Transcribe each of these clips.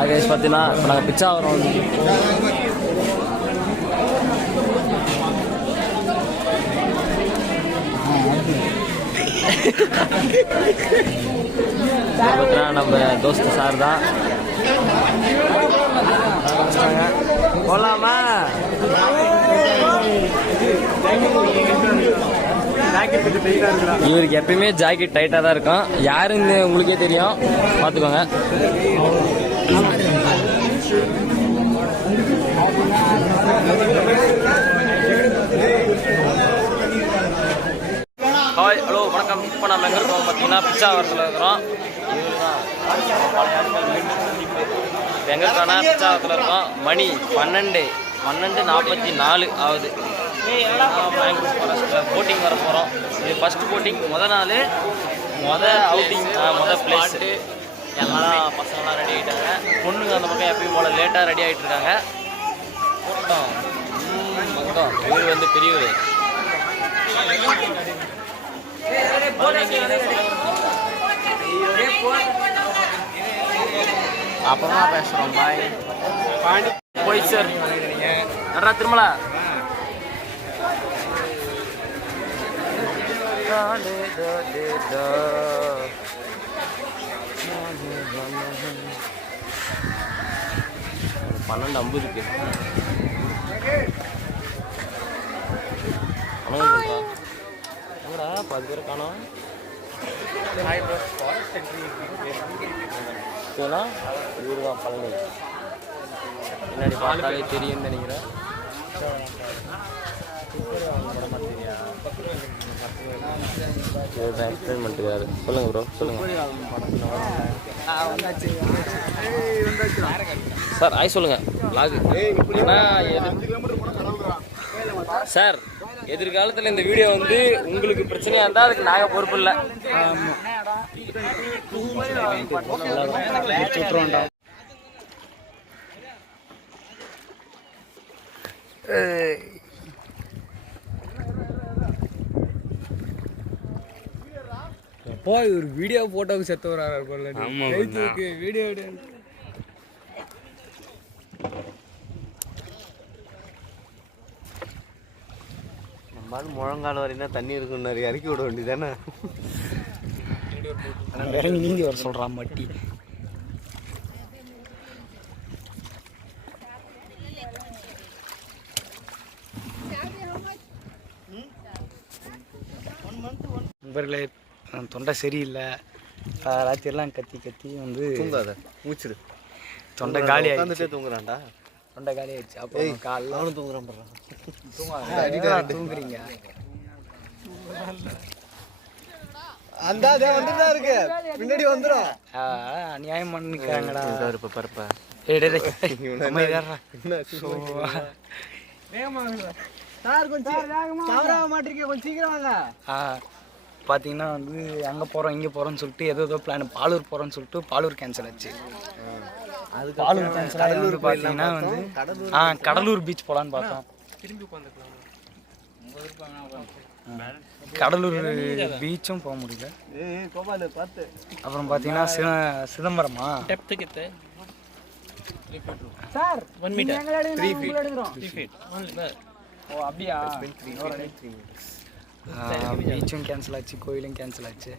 அது பார்த்தீங்கன்னா இப்போ நாங்கள் பிச்சாவரம் பார்த்தீங்கன்னா நம்ம தோஸ்து சார் தான் போலாமா. இவருக்கு எப்பயுமே ஜாக்கெட் டைட்டாக தான் இருக்கும். யாருன்னு உங்களுக்கே தெரியும், பார்த்துக்கோங்க. ஹாய், ஹலோ, வணக்கம். இப்போ நம்ம எங்கே இருக்கோம் பார்த்தீங்கன்னா பிச்சாவரத்தில் இருக்கிறோம். இவர் தான் எங்களுக்கான பிச்சாவரத்தில் இருக்கோம். மணி 12:44 ஆகுது. மேங்க்ரூவ் ஃபாரஸ்ட்டில் போட்டிங் வர போகிறோம். இது ஃபஸ்ட்டு போட்டிங், நாள் அவுட்டிங், பிளேஸு. எல்லாம் பசங்களாம் ரெடி ஆகிட்டாங்க. பொண்ணுங்க அந்த பக்கம் எப்பயும் போல் லேட்டாக ரெடி ஆகிட்டு இருக்காங்க. கூட்டம் இவர் வந்து பெரியவர். அப்புறமா பேசுகிறோம். பாய். போய் சார் நடரா திருமலா. பன்னெண்டு 50க்கு என்னடா 10 பேர் காணோம். இவரு தான் பழனி. பின்னாடி பார்த்தாலே தெரியும்னு நினைக்கிறேன். எக்ஸ்பிளைன் பண்ணிட்டுருக்காரு. சொல்லுங்க ப்ரோ, சொல்லுங்க சார். ஆய் சொல்லுங்க. சார், எதிர்காலத்தில் இந்த வீடியோ வந்து உங்களுக்கு பிரச்சனையாக இருந்தால் அதுக்கு நாங்கள் பொறுப்பு இல்லை. போய் ஒரு வீடியோ போட்டோவுக்கு செத்து வராரு. வீடியோ நம்மளால முழங்கால் வரைக்கும் தண்ணி இருக்குன்னு இறக்கி விட வேண்டியதானே. இறங்கி நீந்தி வர சொல்கிறான் மட்டி. நண்பர்களே, தொண்டை சரியில்லை. ராத்திரிலாம் கத்தி வந்து தூங்காத, மூச்சிடு. தொண்டை காலி ஆகிடுச்சு. தூங்குறான்டா. தொண்டை காலி ஆயிடுச்சு. அப்போ காலைல தூங்குறான். தூங்குறீங்க. அந்த வந்துதான் இருக்கு, பின்னாடி வந்துடும். அநியாயம் பண்ணிக்கிறாங்கடா. பார்த்தீங்கன்னா வந்து அங்கே போகிறோம் இங்கே போகிறோன்னு சொல்லிட்டு ஏதோ பிளான். பாலூர் போகிறோன்னு சொல்லிட்டு பாலூர் கேன்சல் ஆச்சு. அது பாலூர் கேன்சல் ஆகி வந்து பார்த்தீங்கன்னா வந்து கடலூர் பீச் போகலான்னு பார்த்தோம். கடலூர் பீச்சும் போக முடியல. அப்புறம் பார்த்தீங்கன்னா சிதம்பரமா சார் 1 மீட்டர் 3 ஃபீட். ஓ அப்படியா? பீச்சும் கேன்சல் ஆச்சு, கோயிலும் கேன்சல் ஆச்சு.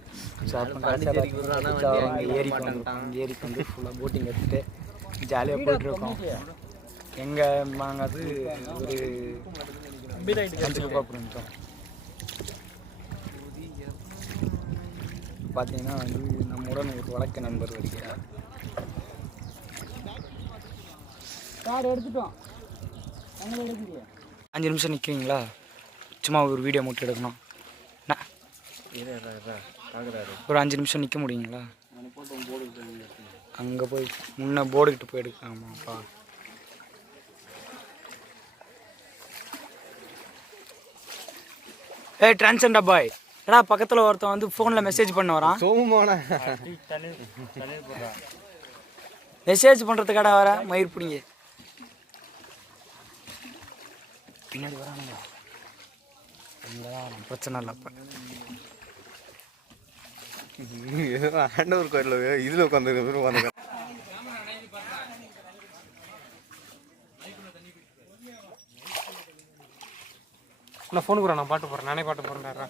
ஸோ அப்போ ஏரிக்கு வந்து ஃபுல்லாக போட்டிங் எடுத்துகிட்டு ஜாலியாக போயிட்டுருக்கோம். எங்கே வாங்காது ஒரு 5 ரூபா கொடுத்தோம். பார்த்தீங்கன்னா வந்து நம்முடன் ஒரு வழக்கு நண்பர் வருகிறார். கார் எடுத்துட்டோம். 5 நிமிஷம் நிற்கிறீங்களா? சும்மா ஒரு வீடியோ மட்டும் எடுக்கணும். ஒரு 5 நிமிஷம் நிற்க முடியுங்களா? அங்கே போய் முன்னே போர்டுக்கிட்ட போய் எடுக்கலாமாப்பா. டிரான்ஸ்ஜெண்டர் பாய் ஏடா பக்கத்தில் ஒருத்தன் வந்து ஃபோனில் மெசேஜ் பண்ண வரான். மெசேஜ் பண்ணுறதுக்காடா வர மயிர் பிடிங்க. பின்னாடி வரானுங்க. பிரச்சனை இல்லை. ஆண்டவர் கோயிலில் இதில் உட்காந்துருக்க நான் ஃபோன் கூட நான் பாட்டு போடுறேன், நானே பாட்டு போடுறேன்டா.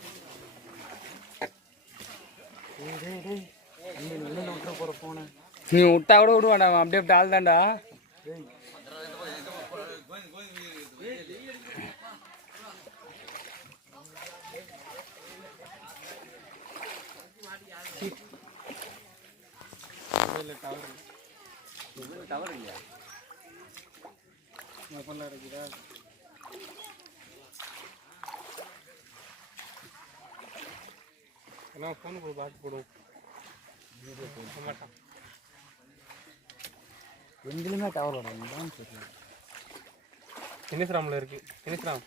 நீ விட்டா கூட விடுவாண்டா, அப்படியே அப்படியே ஆள் தான்டா. டவர் இல்லையா? இருக்குதா? எல்லாம் ஃபோன் கூட பாட்டு போடுவோம். மாட்டான் எங்கேயுமே டவர் வராதுதான் தெரியல. தினேஷ்ராமில் இருக்குது. தினேஷ்ராம்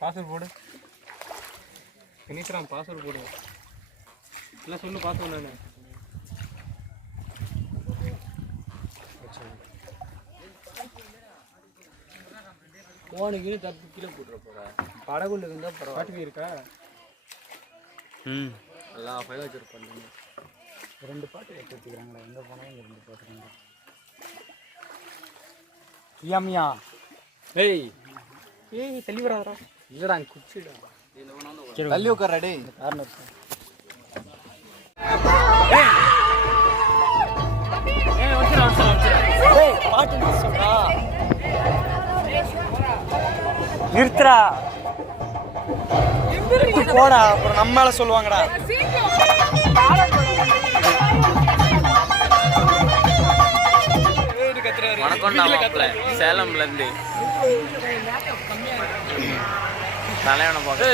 பாஸ்வேர்டு போடு. தினேஷ்ராம் பாஸ்வேர்டு போடு. எல்லாம் சொல்லு பாஸ்வேர்டு. நான் ஃபோனுக்கு தப்பு கீழே போட்டுற போகிறேன். படகுள்ள இருந்தால் பரவாயில்ல. பாட்டுக்கு இருக்கா? எல்லா ஃபைலும் வச்சுருப்பாங்க. 2 பாட்டு எடுத்து வச்சுக்கிறாங்களா? எங்கே போனாலும் 2 பாட்டு. ஐயாமியா ஏய் ஏய் தள்ளி வராதா? இல்லைடா குச்சிடா. தள்ளி உட்கார டே. கார்னர் பாட்டு சொல்றா. நிறுத்துறா போடா, அப்புறம் நம்ம மேல சொல்லுவாங்கடா. வணக்கம்டா மாப்பிள்ள, சேலம்லேருந்து தலைவனை பார்க்க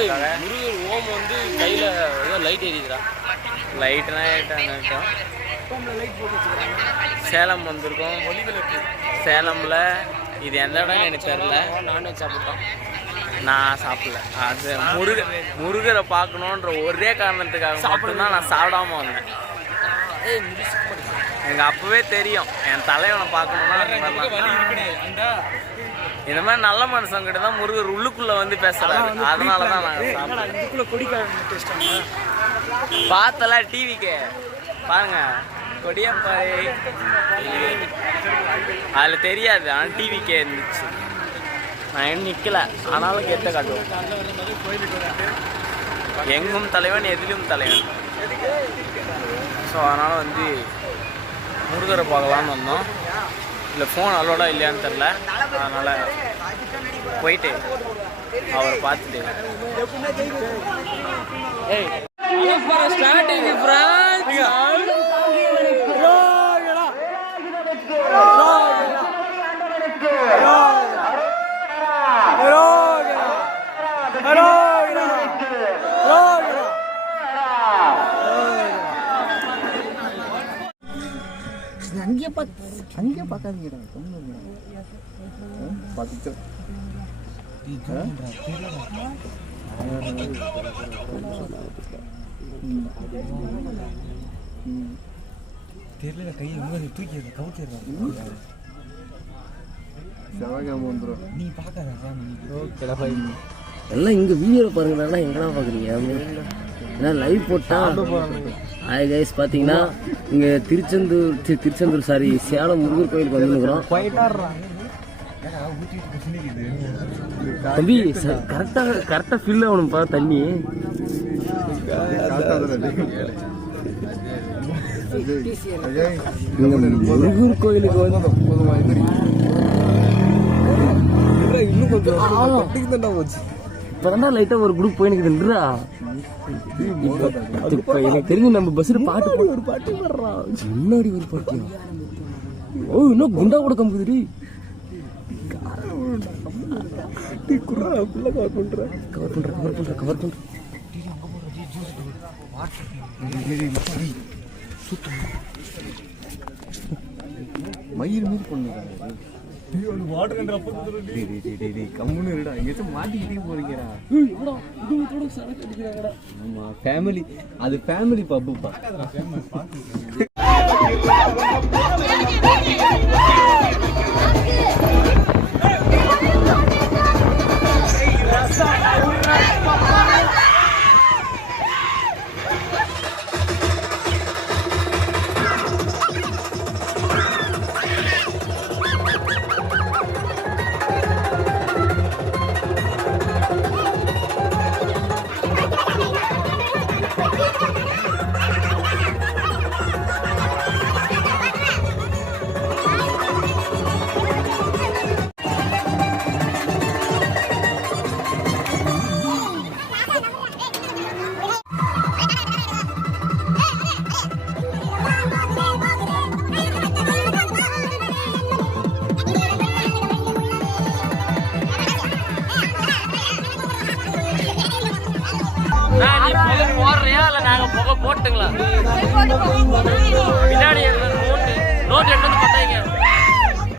முருகர் ஓம் வந்து கையில் ஏதோ லைட் எரியுதுடா. லைட்லாம் ஏறிட்டான். சேலம் வந்திருக்கோம். சேலமில் இது எந்த இடம் எனக்கு தெரியல. நான்வெஜ் சாப்பிட்டோம். நான் சாப்பிடல. அது முருகரை பார்க்கணுன்ற ஒரே காரணத்துக்காக மட்டும்தான் நான் சாப்பிடாம வந்தேன். எனக்கு அப்பவே தெரியும் என் தலைவனை பார்க்கணும்னா இந்த மாதிரி நல்ல மனுஷங்கிட்ட தான் முருகர் உள்ளுக்குள்ள வந்து பேசுறாரு. அதனாலதான் நாங்கள் பார்த்தல டிவிக்கு பாருங்க கொடியப்பாறை அதில் தெரியாது. ஆனால் டிவிக்கே இருந்துச்சு. நான் இன்னும் நிற்கல, ஆனாலும் கெட்ட காட்டுவோம். எங்கும் தலைவன் எதிலும் தலைவன். ஸோ அதனால் வந்து முருகரை பார்க்கலான்னு வந்தோம். இல்லை ஃபோன் அலோடா இல்லையான்னு தெரில. அதனால் போயிட்டு அவரை பார்த்துட்டு ஸ்டார்டிங் அங்கே பார்க்காதீங்க பார்த்துட்டு தெரியல. கையை தூக்கி கவுச்சிடுறான். நீ பார்க்காத எல்லாம் இங்கே வீடியோவில் பாருங்கடா. எங்கடா பார்க்குறீங்க? ஏன்னா லைவ் போட்டால் ஹாய் கைஸ். பார்த்தீங்கன்னா இங்கே திருச்செந்தூர் சாரி சேலம் முருகர் கோயிலுக்கு வந்துருக்குறோம். தம்பி கரெக்டாக ஃபில் ஆகணும்ப்பா தண்ணி. முருகர் கோயிலுக்கு வந்து இன்னும் கொஞ்சம் இப்பதான் லைட்டா ஒரு குரூப் போயினுக்குதுன்றா. எனக்கு தெரிஞ்சு நம்ம பஸ்ல பாட்டு ஒரு பாட்டு வர்றான். முன்னாடி ஒரு பாட்டு. ஓ இன்னும் குண்டா கூட கம்புதுடி. மயிர் மீது பண்ணுறாங்க. கம்முன்னு இருடா, எங்கேயாச்சும் மாட்டிக்கிட்டே போறீங்கடா. ஆமா ஃபேமிலி, அது ஃபேமிலி பப்புப்பா. போடுறியா இல்லை நாங்கள் புகை போட்டுங்களா? பின்னாடி நோட்டு எடுத்து வந்து பத்தாங்க.